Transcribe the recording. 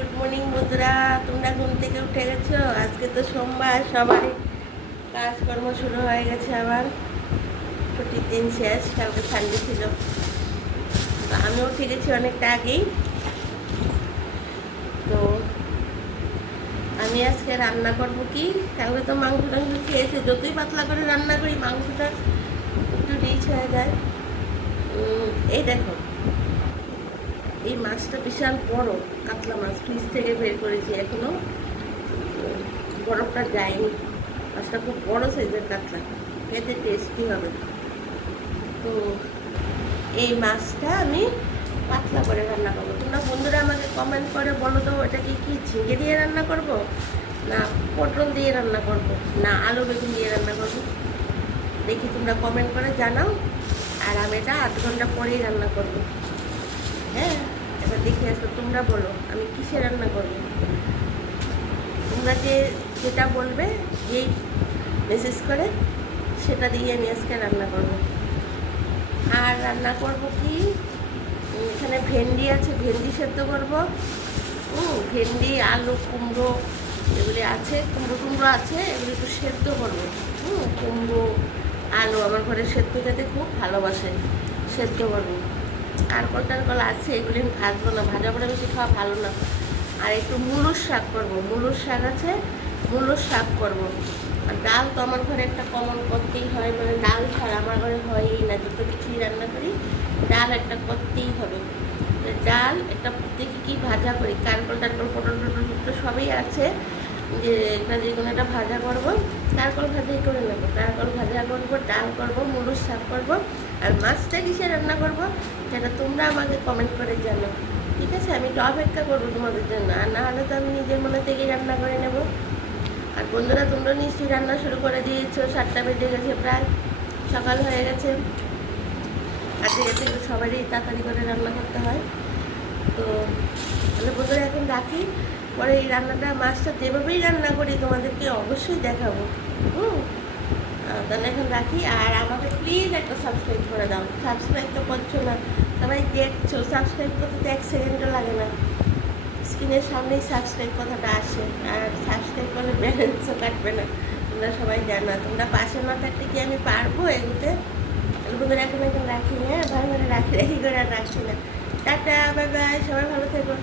Good morning বন্ধুরা, তোমরা ঘুম থেকে উঠে গেছো? আজকে তো সোমবার, সবারই কাজকর্ম শুরু হয়ে গেছে। আবার ছুটির দিন শেষ, কালকে সানডে ছিল। তো আমিও উঠে গেছি অনেকটা আগেই। তো আমি আজকে রান্না করবো কি, কালকে তো মাংস টাংস খেয়েছে, যতই পাতলা করে রান্না করি মাংসটা একটু রিচ হয়ে যায়। এই দেখো, এই মাছটা বিশাল বড় কাতলা মাছ, ফ্রিজ থেকে বের করেছি, এখনো বরফটা যায়নি। মাছটা খুব বড় সাইজের কাতলা, খেতে টেস্টি হবে। তো এই মাছটা আমি পাতলা করে রান্না করবো। তোমরা বন্ধুরা আমাকে কমেন্ট করে বলো তো, এটা কি ঝিঙে দিয়ে রান্না করব, না পটল দিয়ে রান্না করব, না আলু বেগুন দিয়ে রান্না করব? দেখি তোমরা কমেন্ট করে জানাও। আর আমি এটা 8 ঘন্টা পরেই রান্না করব। হ্যাঁ, এটা দেখে আসো, তোমরা বলো আমি কিসে রান্না করব। তোমরা যেটা বলবে, যেই মেসেজ করে, সেটা দিয়ে আমি আজকে রান্না করব। আর রান্না করব কি, এখানে ভেন্ডি আছে, ভেন্ডি সেদ্ধ করব। ভেন্ডি, আলু, কুমড়ো এগুলি আছে, কুমড়ো আছে, এগুলি একটু সেদ্ধ করবো। কুমড়ো, আলু আমার ঘরে সেদ্ধ খেতে খুব ভালোবাসে, সেদ্ধ করবো। কারকল টারকল আছে, এগুলি আমি ভাজবো না, ভাজা পরে বেশি খাওয়া ভালো না। আর একটু মুলোর শাক করবো, মুলোর শাক আছে, মুলোর শাক করবো। আর ডাল তো আমার ঘরে একটা কমন করতেই হয়, মানে ডাল ছাড়া আমার ঘরে হয়ই না, যত কিছুই রান্না করি ডাল একটা করতেই হবে। ডাল একটা, দেখি কি ভাজা করি, কারকল টারকল পটল টটল তো সবই আছে, যে একটা যে কোনো একটা ভাজা করবো। কারকল ভাজাই করে নেবো, কারকল ভাজা করবো, ডাল করবো, মুলোর শাক করবো। আর মাছটা কিসে রান্না করবো সেটা তোমরা আমাকে কমেন্ট করে জানো, ঠিক আছে? আমি একটু অপেক্ষা করবো তোমাদের জন্য, আর না হলে তো আমি নিজের মনে থেকেই রান্না করে নেব। আর বন্ধুরা, তোমরা নিশ্চয়ই রান্না শুরু করে দিয়েছো, 7টা বেজে গেছে, প্রায় সকাল হয়ে গেছে। আজকে কিন্তু সবারই তাড়াতাড়ি করে রান্না করতে হয়। তো তাহলে বন্ধুরা এখন রাখি, পরে এই রান্নাটা, মাছটা যেভাবেই রান্না করি তোমাদেরকে অবশ্যই দেখাবো। তাহলে এখন রাখি। আর আমাকে প্লিজ একটা সাবস্ক্রাইব করে দাও, সাবস্ক্রাইব তো করছো না, সবাই দেখছো, সাবস্ক্রাইব করতে তো 1 সেকেন্ডও লাগে না, স্ক্রিনের সামনেই সাবস্ক্রাইব কথাটা আসে। আর সাবস্ক্রাইব করলে ব্যালেন্সও কাটবে না, তোমরা সবাই জানো। তোমরা পাশে না থাকলে কি আমি পারবো এগুতে? বন্ধুরা এখন রাখি, হ্যাঁ ভাই, রাখি করে আর রাখছি না। টাটা, বাই বাই, সবাই ভালো থেকো।